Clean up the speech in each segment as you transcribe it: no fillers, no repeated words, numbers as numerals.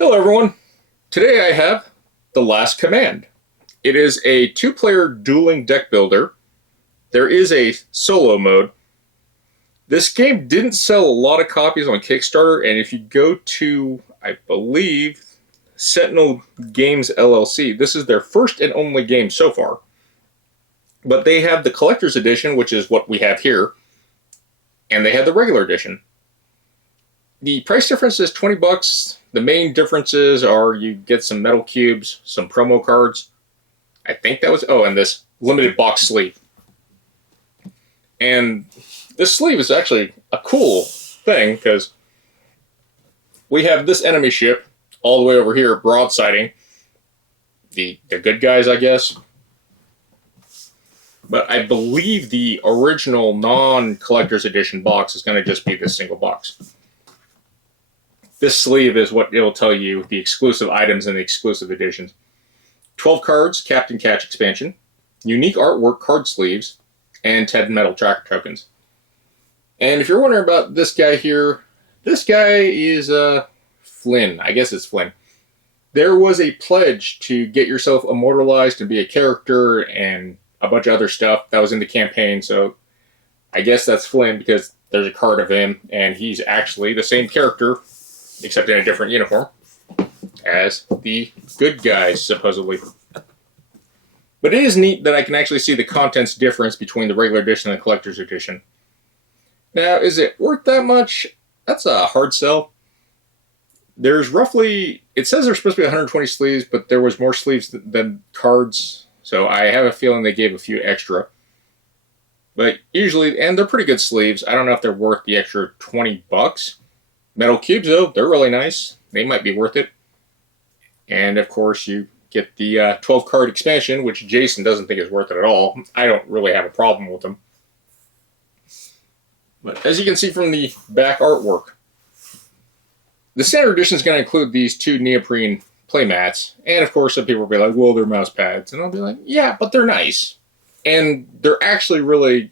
Hello everyone. Today I have The Last Command. It is a two-player dueling deck builder. There is a solo mode. This game didn't sell a lot of copies on Kickstarter, and if you go to, I believe, Sentient Games LLC, this is their first and only game so far. But they have the collector's edition, which is what we have here, and they have the regular edition. The price difference is $20. The main differences are you get some metal cubes, some promo cards. I think that was, and this limited box sleeve. And this sleeve is actually a cool thing because we have this enemy ship all the way over here, broadsiding. The good guys, I guess. But I believe the original non-collector's edition box is going to just be this single box. This sleeve is what it'll tell you the exclusive items and the exclusive editions. 12 cards, Captain Catch expansion, unique artwork card sleeves, and 10 metal tracker tokens. And if you're wondering about this guy here, this guy is Flynn. I guess it's Flynn. There was a pledge to get yourself immortalized and be a character and a bunch of other stuff that was in the campaign, so I guess that's Flynn because there's a card of him, and he's actually the same character except in a different uniform, as the good guys, supposedly. But it is neat that I can actually see the contents difference between the regular edition and the collector's edition. Now, is it worth that much? That's a hard sell. There's roughly, it says there's supposed to be 120 sleeves, but there was more sleeves than cards, so I have a feeling they gave a few extra. But usually, and they're pretty good sleeves, I don't know if they're worth the extra $20. Metal cubes, though, they're really nice. They might be worth it. And, of course, you get the 12-card expansion, which Jason doesn't think is worth it at all. I don't really have a problem with them. But as you can see from the back artwork, the standard edition is going to include these two neoprene playmats. And, of course, some people will be like, well, they're mouse pads. And I'll be like, yeah, but they're nice. And they're actually really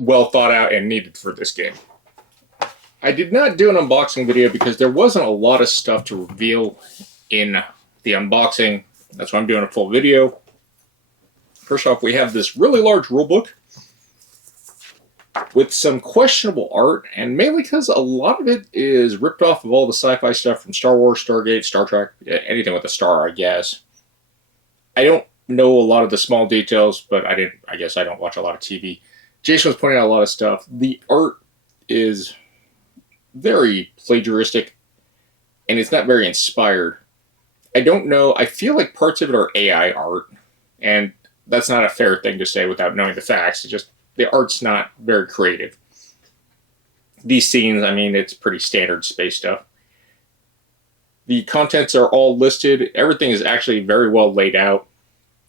well thought out and needed for this game. I did not do an unboxing video because there wasn't a lot of stuff to reveal in the unboxing. That's why I'm doing a full video. First off, we have this really large rulebook with some questionable art, and mainly because a lot of it is ripped off of all the sci-fi stuff from Star Wars, Stargate, Star Trek, anything with a star, I guess. I don't know a lot of the small details, but I guess I don't watch a lot of TV. Jason was pointing out a lot of stuff. The art is very plagiaristic, and it's not very inspired. I don't know. I feel like parts of it are AI art, and that's not a fair thing to say without knowing the facts. It's just the art's not very creative. These scenes, I mean, it's pretty standard space stuff. The contents are all listed. Everything is actually very well laid out.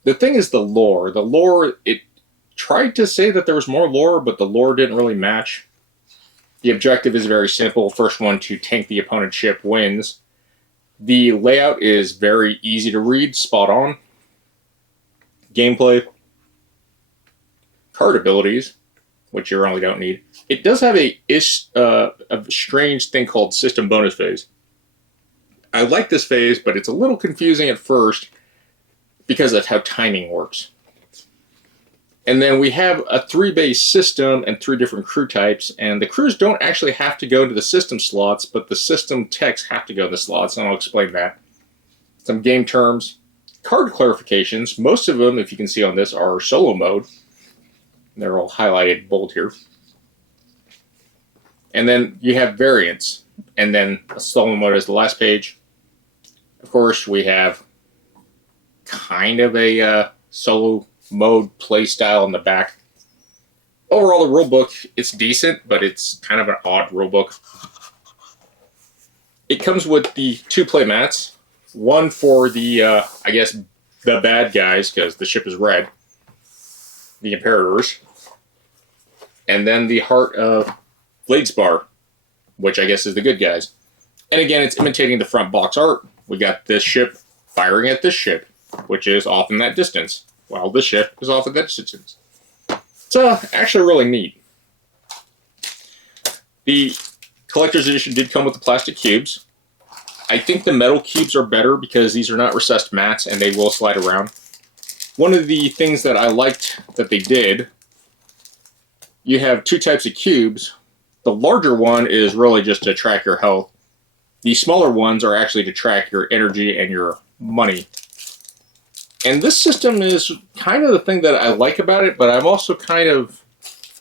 The thing is the lore. The lore, it tried to say that there was more lore, but the lore didn't really match. The objective is very simple. First one to tank the opponent's ship wins. The layout is very easy to read, spot on. Gameplay. Card abilities, which you really don't need. It does have a strange thing called system bonus phase. I like this phase, but it's a little confusing at first because of how timing works. And then we have a 3-base system and 3 different crew types, and the crews don't actually have to go to the system slots, but the system techs have to go to the slots, and I'll explain that. Some game terms. Card clarifications. Most of them, if you can see on this, are solo mode. They're all highlighted bold here. And then you have variants, and then a solo mode is the last page. Of course, we have kind of a solo mode play style in the back. Overall, the rulebook, it's decent, but it's kind of an odd rulebook. It comes with the 2 play mats. One for the, I guess, the bad guys, because the ship is red. The Imperators. And then the Heart of Bladespar, which I guess is the good guys. And again, it's imitating the front box art. We got this ship firing at this ship, which is off in that distance, while this ship is off at that distance. So, actually really neat. The collector's edition did come with the plastic cubes. I think the metal cubes are better because these are not recessed mats and they will slide around. One of the things that I liked that they did, you have two types of cubes. The larger one is really just to track your health. The smaller ones are actually to track your energy and your money. And this system is kind of the thing that I like about it, but I'm also kind of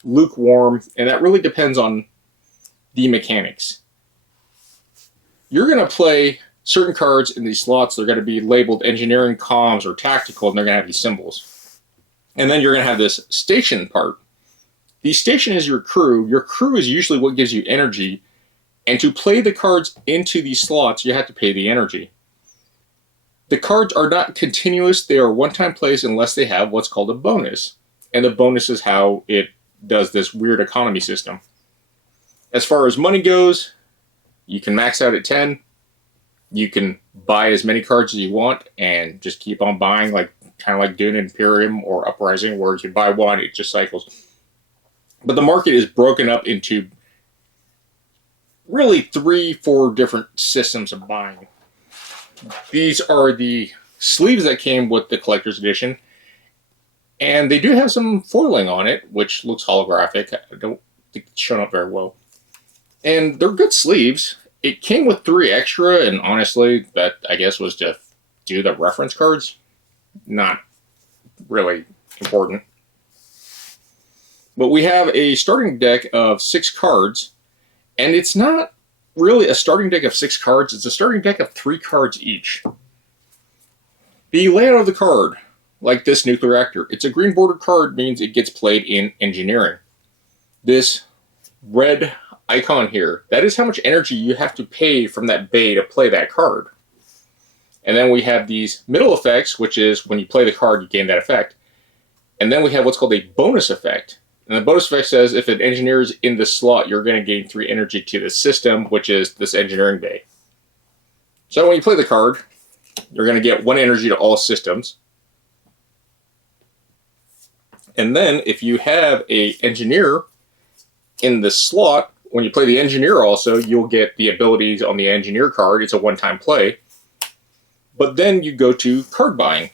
lukewarm, and that really depends on the mechanics. You're going to play certain cards in these slots. They're going to be labeled engineering, comms, or tactical, and they're going to have these symbols. And then you're going to have this station part. The station is your crew. Your crew is usually what gives you energy, and to play the cards into these slots, you have to pay the energy. The cards are not continuous. They are one-time plays unless they have what's called a bonus. And the bonus is how it does this weird economy system. As far as money goes, you can max out at 10. You can buy as many cards as you want and just keep on buying, like kind of like doing Imperium or Uprising, where you buy one, it just cycles. But the market is broken up into really 3-4 different systems of buying. These are the sleeves that came with the collector's edition, and they do have some foiling on it, which looks holographic. I don't think it's shown up very well. And they're good sleeves. It came with 3 extra, and honestly, that I guess was to do the reference cards. Not really important. But we have a starting deck of 6 cards, and it's not really a starting deck of 6 cards, it's a starting deck of 3 cards each. The layout of the card, like this nuclear reactor, it's a green bordered card, means it gets played in engineering. This red icon here, that is how much energy you have to pay from that bay to play that card. And then we have these middle effects, which is when you play the card, you gain that effect. And then we have what's called a bonus effect. And the bonus effect says if an engineer is in this slot, you're going to gain 3 energy to the system, which is this engineering bay. So when you play the card, you're going to get 1 energy to all systems. And then if you have an engineer in the slot, when you play the engineer also, you'll get the abilities on the engineer card. It's a one-time play. But then you go to card buying.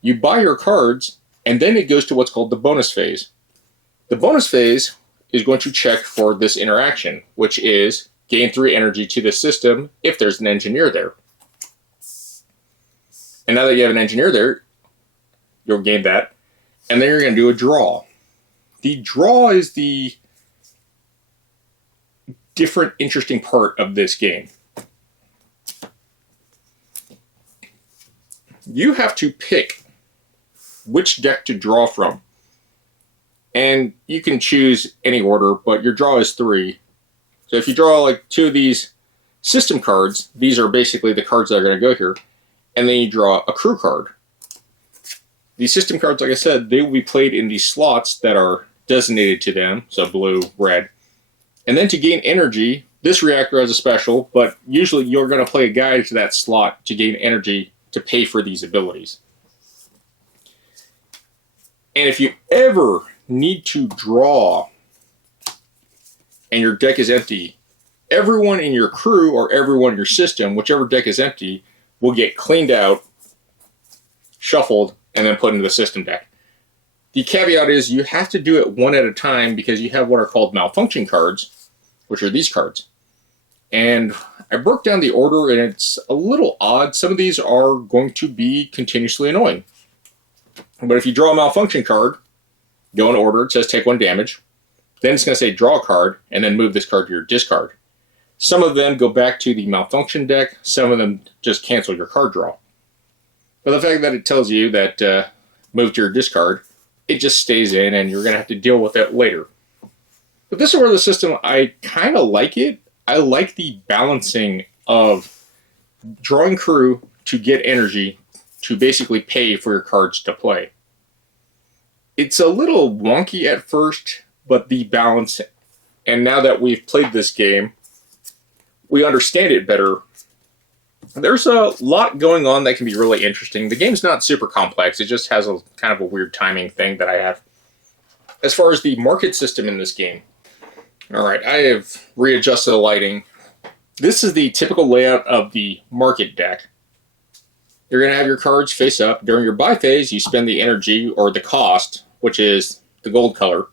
You buy your cards, and then it goes to what's called the bonus phase. The bonus phase is going to check for this interaction, which is gain 3 energy to the system if there's an engineer there. And now that you have an engineer there, you'll gain that. And then you're going to do a draw. The draw is the different, interesting part of this game. You have to pick which deck to draw from. And you can choose any order, but your draw is 3. So if you draw like 2 of these system cards, these are basically the cards that are going to go here. And then you draw a crew card. These system cards, like I said, they will be played in these slots that are designated to them. So blue, red. And then to gain energy, this reactor has a special, but usually you're going to play a guy to that slot to gain energy to pay for these abilities. And if you ever need to draw and your deck is empty, everyone in your crew or everyone in your system, whichever deck is empty, will get cleaned out, shuffled, and then put into the system deck. The caveat is you have to do it one at a time because you have what are called malfunction cards, which are these cards. And I broke down the order, and it's a little odd. Some of these are going to be continuously annoying. But if you draw a malfunction card, go in order, it says take 1 damage. Then it's going to say draw a card, and then move this card to your discard. Some of them go back to the malfunction deck. Some of them just cancel your card draw. But the fact that it tells you that move to your discard, it just stays in, and you're going to have to deal with it later. But this is where the system, I kind of like it. I like the balancing of drawing crew to get energy to basically pay for your cards to play. It's a little wonky at first, but the balance, and now that we've played this game, we understand it better. There's a lot going on that can be really interesting. The game's not super complex. It just has a kind of a weird timing thing that I have. As far as the market system in this game, all right, I have readjusted the lighting. This is the typical layout of the market deck. You're going to have your cards face up. During your buy phase, you spend the energy or the cost, which is the gold color,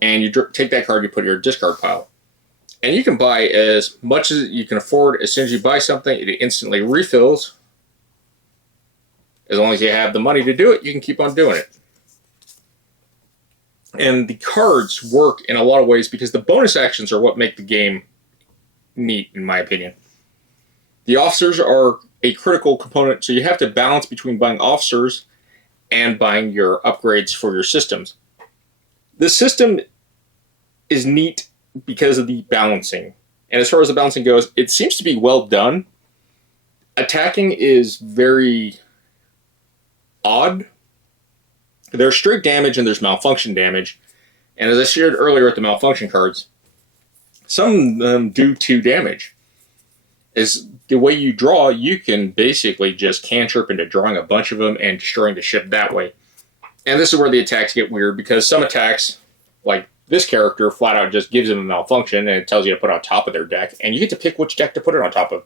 and you take that card, you put it in your discard pile. And you can buy as much as you can afford. As soon as you buy something, it instantly refills. As long as you have the money to do it, you can keep on doing it. And the cards work in a lot of ways because the bonus actions are what make the game neat, in my opinion. The officers are a critical component, so you have to balance between buying officers and buying your upgrades for your systems. This system is neat because of the balancing. And as far as the balancing goes, it seems to be well done. Attacking is very odd. There's straight damage and there's malfunction damage. And as I shared earlier with the malfunction cards, some of them do 2 damage. Is the way you draw, you can basically just cantrip into drawing a bunch of them and destroying the ship that way. And this is where the attacks get weird, because some attacks, like this character, flat out just gives them a malfunction and it tells you to put it on top of their deck, and you get to pick which deck to put it on top of.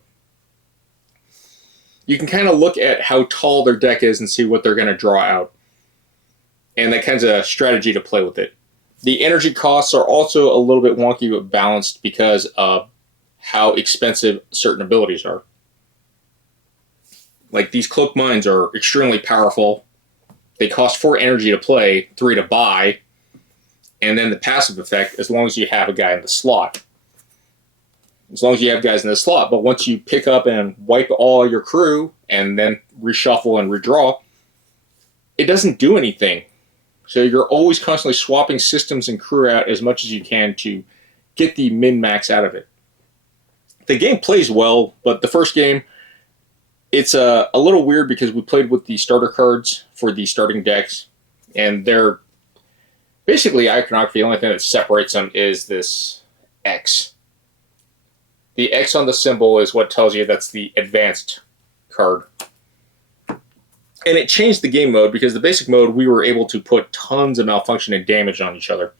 You can kind of look at how tall their deck is and see what they're going to draw out. And that kind of strategy to play with it. The energy costs are also a little bit wonky but balanced because of how expensive certain abilities are. Like these cloak mines are extremely powerful. They cost 4 energy to play, 3 to buy, and then the passive effect as long as you have a guy in the slot. As long as you have guys in the slot, but once you pick up and wipe all your crew and then reshuffle and redraw, it doesn't do anything. So you're always constantly swapping systems and crew out as much as you can to get the min-max out of it. The game plays well, but the first game, it's a little weird because we played with the starter cards for the starting decks, and they're basically iconography. The only thing that separates them is this X. The X on the symbol is what tells you that's the advanced card. And it changed the game mode because the basic mode, we were able to put tons of malfunction and damage on each other.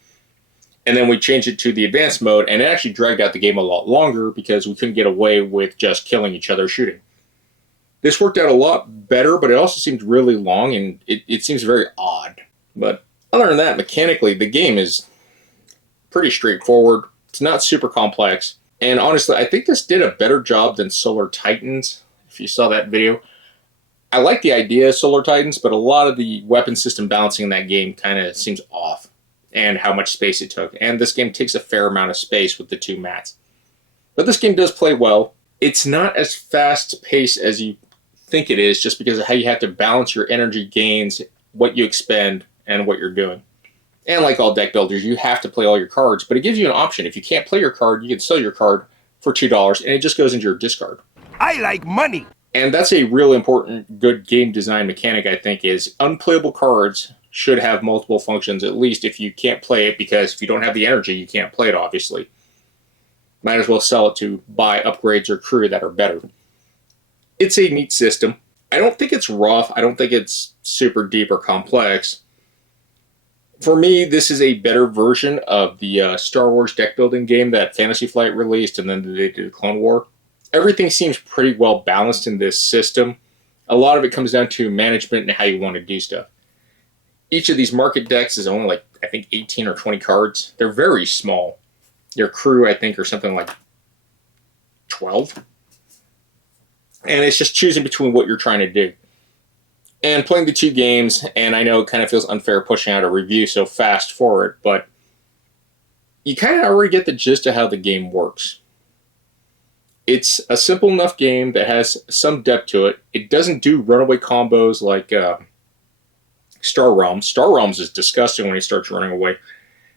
And then we changed it to the advanced mode, and it actually dragged out the game a lot longer because we couldn't get away with just killing each other shooting. This worked out a lot better, but it also seemed really long, and it seems very odd. But other than that, mechanically, the game is pretty straightforward. It's not super complex. And honestly, I think this did a better job than Solar Titans, if you saw that video. I like the idea of Solar Titans, but a lot of the weapon system balancing in that game kind of seems off, and how much space it took. And this game takes a fair amount of space with the 2 mats. But this game does play well. It's not as fast-paced as you think it is, just because of how you have to balance your energy gains, what you expend, and what you're doing. And like all deck builders, you have to play all your cards, but it gives you an option. If you can't play your card, you can sell your card for $2, and it just goes into your discard. I like money! And that's a really important, good game design mechanic, I think, is unplayable cards should have multiple functions, at least if you can't play it, because if you don't have the energy, you can't play it, obviously. Might as well sell it to buy upgrades or crew that are better. It's a neat system. I don't think it's rough. I don't think it's super deep or complex. For me, this is a better version of the Star Wars deck building game that Fantasy Flight released, and then they did Clone War. Everything seems pretty well balanced in this system. A lot of it comes down to management and how you want to do stuff. Each of these market decks is only like, I think, 18 or 20 cards. They're very small. Your crew, I think, are something like 12. And it's just choosing between what you're trying to do. And playing the 2 games, and I know it kind of feels unfair pushing out a review so fast for it, but you kind of already get the gist of how the game works. It's a simple enough game that has some depth to it. It doesn't do runaway combos like Star Realms. Star Realms is disgusting when he starts running away.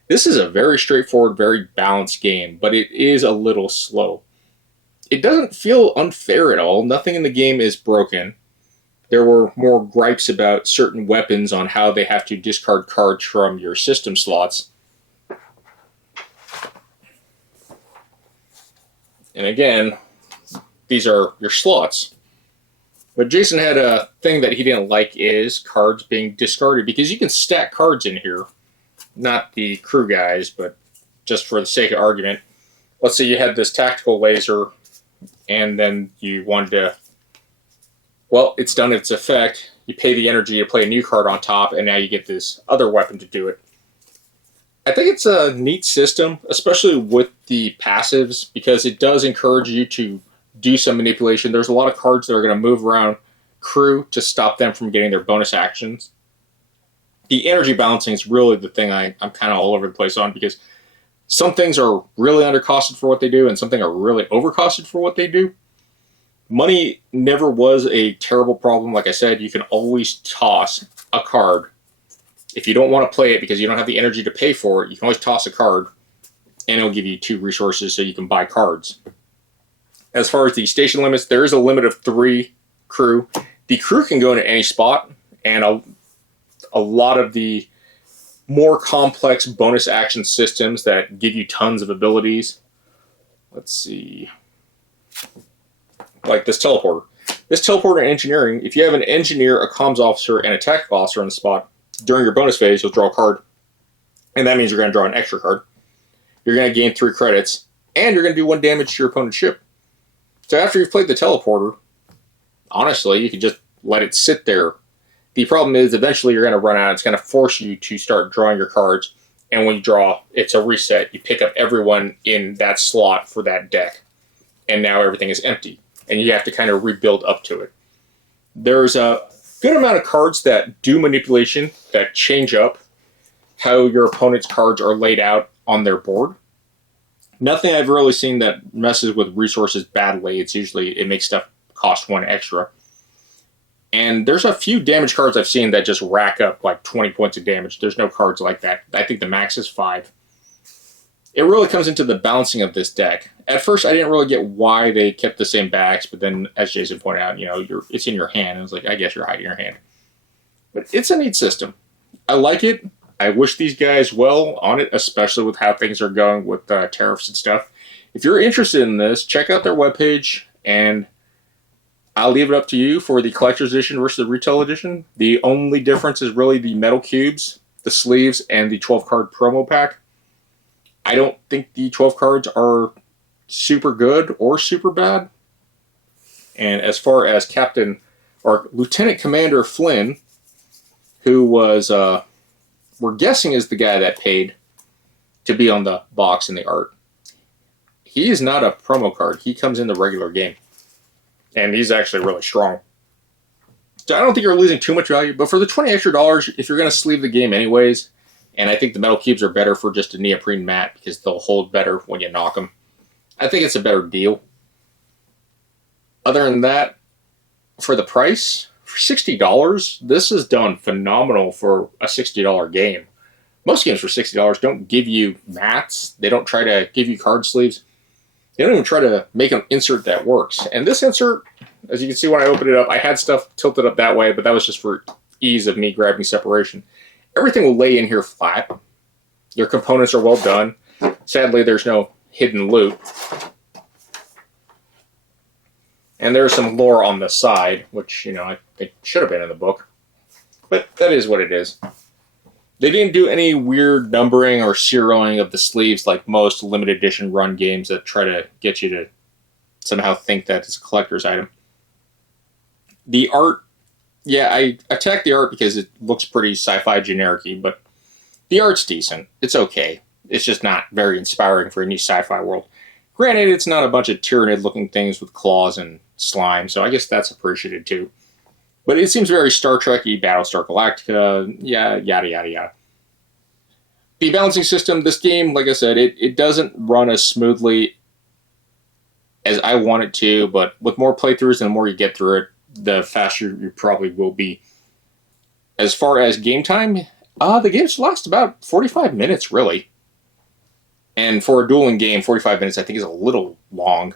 This is a very straightforward, very balanced game, but it is a little slow. It doesn't feel unfair at all. Nothing in the game is broken. There were more gripes about certain weapons on how they have to discard cards from your system slots. And again, these are your slots. But Jason had a thing that he didn't like is cards being discarded, because you can stack cards in here. Not the crew guys, but just for the sake of argument. Let's say you had this tactical laser and then you wanted to, well, it's done its effect. You pay the energy to play a new card on top, and now you get this other weapon to do it. I think it's a neat system, especially with the passives, because it does encourage you to do some manipulation. There's a lot of cards that are going to move around crew to stop them from getting their bonus actions. The energy balancing is really the thing I'm kind of all over the place on, because some things are really undercosted for what they do, and some things are really overcosted for what they do. Money never was a terrible problem. Like I said, you can always toss a card. If you don't want to play it because you don't have the energy to pay for it, you can always toss a card, and it'll give you 2 resources so you can buy cards. As far as the station limits, there is a limit of 3 crew. The crew can go into any spot, and a lot of the more complex bonus action systems that give you tons of abilities. Let's see. Like this teleporter. This teleporter in engineering, if you have an engineer, a comms officer, and a tactical officer on the spot, during your bonus phase, you'll draw a card. And that means you're going to draw an extra card. You're going to gain 3 credits, and you're going to do 1 damage to your opponent's ship. So after you've played the teleporter, honestly, you can just let it sit there. The problem is eventually you're going to run out. It's going to force you to start drawing your cards. And when you draw, it's a reset. You pick up everyone in that slot for that deck. And now everything is empty. And you have to kind of rebuild up to it. There's a good amount of cards that do manipulation, that change up how your opponent's cards are laid out on their board. Nothing I've really seen that messes with resources badly. It's usually, it makes stuff cost 1 extra. And there's a few damage cards I've seen that just rack up like 20 points of damage. There's no cards like that. I think the max is 5. It really comes into the balancing of this deck. At first, I didn't really get why they kept the same backs, but then, as Jason pointed out, it's in your hand. And it's like, I guess you're hiding your hand. But it's a neat system. I like it. I wish these guys well on it, especially with how things are going with tariffs and stuff. If you're interested in this, check out their webpage, and I'll leave it up to you for the collector's edition versus the retail edition. The only difference is really the metal cubes, the sleeves, and the 12-card promo pack. I don't think the 12 cards are super good or super bad. And as far as Captain or Lieutenant Commander Flynn, who was, we're guessing is the guy that paid to be on the box in the art. He is not a promo card. He comes in the regular game. And he's actually really strong. So I don't think you're losing too much value, but for the $20 extra, if you're going to sleeve the game anyways, and I think the metal cubes are better for just a neoprene mat because they'll hold better when you knock them, I think it's a better deal. Other than that, for the price, for $60, this is done phenomenal for a $60 game. Most games for $60 don't give you mats. They don't try to give you card sleeves. They don't even try to make an insert that works. And this insert, as you can see when I opened it up, I had stuff tilted up that way, but that was just for ease of me grabbing separation. Everything will lay in here flat. Your components are well done. Sadly, there's no hidden loot. And there's some lore on the side, which, I think should have been in the book. But that is what it is. They didn't do any weird numbering or serialing of the sleeves like most limited edition run games that try to get you to somehow think that it's a collector's item. The art, yeah, I attack the art because it looks pretty sci-fi generic-y, but the art's decent. It's okay. It's just not very inspiring for a new sci-fi world. Granted, it's not a bunch of Tyranid-looking things with claws and slime, so I guess that's appreciated too. But it seems very Star Trek-y, Battlestar Galactica, yeah, yada, yada, yada. The balancing system, this game, like I said, it doesn't run as smoothly as I want it to, but with more playthroughs and the more you get through it, the faster you probably will be. As far as game time, the games last about 45 minutes, really. And for a dueling game, 45 minutes I think is a little long.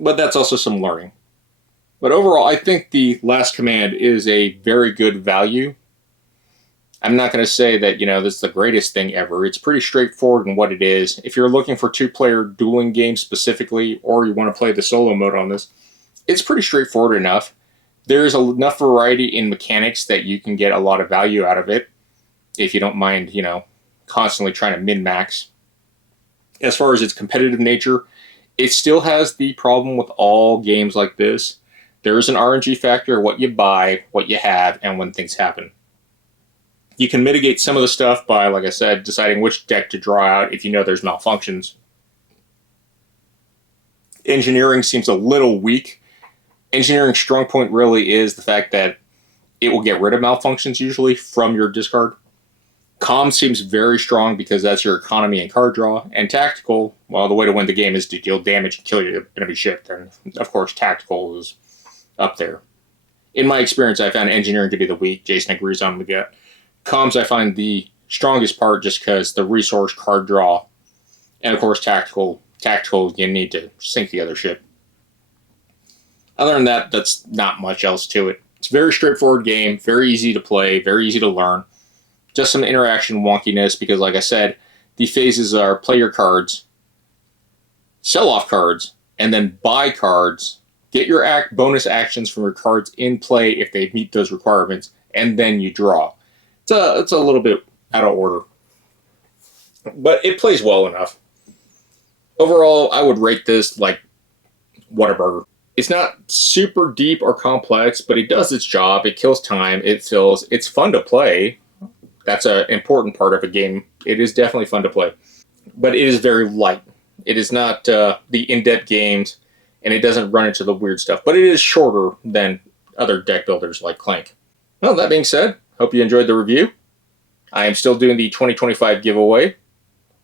But that's also some learning. But overall, I think the Last Command is a very good value. I'm not going to say that, this is the greatest thing ever. It's pretty straightforward in what it is. If you're looking for 2-player dueling games specifically, or you want to play the solo mode on this, it's pretty straightforward enough. There's enough variety in mechanics that you can get a lot of value out of it, if you don't mind, constantly trying to min-max. As far as its competitive nature, It still has the problem with all games like this. There is an RNG factor, what you buy, what you have, and when things happen. You can mitigate some of the stuff by, like I said, deciding which deck to draw out if you know there's malfunctions. Engineering seems a little weak. Engineering's strong point really is the fact that it will get rid of malfunctions usually from your discard. Comm seems very strong because that's your economy and card draw. And tactical, well, the way to win the game is to deal damage and kill your enemy ship. And of course, tactical is up there. In my experience, I found engineering to be the weak. Jason agrees on the comms. I find the strongest part just because the resource, card draw, and of course tactical. Tactical, you need to sink the other ship. Other than that, that's not much else to it. It's a very straightforward game, very easy to play, very easy to learn. Just some interaction wonkiness because, like I said, the phases are play your cards, sell off cards, and then buy cards. Get your bonus actions from your cards in play if they meet those requirements, and then you draw. It's a little bit out of order, but it plays well enough. Overall, I would rate this like Whataburger. It's not super deep or complex, but it does its job. It kills time. It fills. It's fun to play. That's an important part of a game. It is definitely fun to play, but it is very light. It is not the in-depth games, and it doesn't run into the weird stuff, but it is shorter than other deck builders like Clank. Well, that being said, hope you enjoyed the review. I am still doing the 2025 giveaway.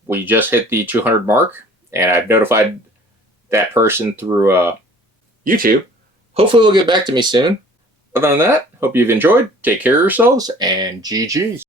We just hit the 200 mark, and I've notified that person through YouTube. Hopefully they'll get back to me soon. Other than that, hope you've enjoyed. Take care of yourselves, and GG's.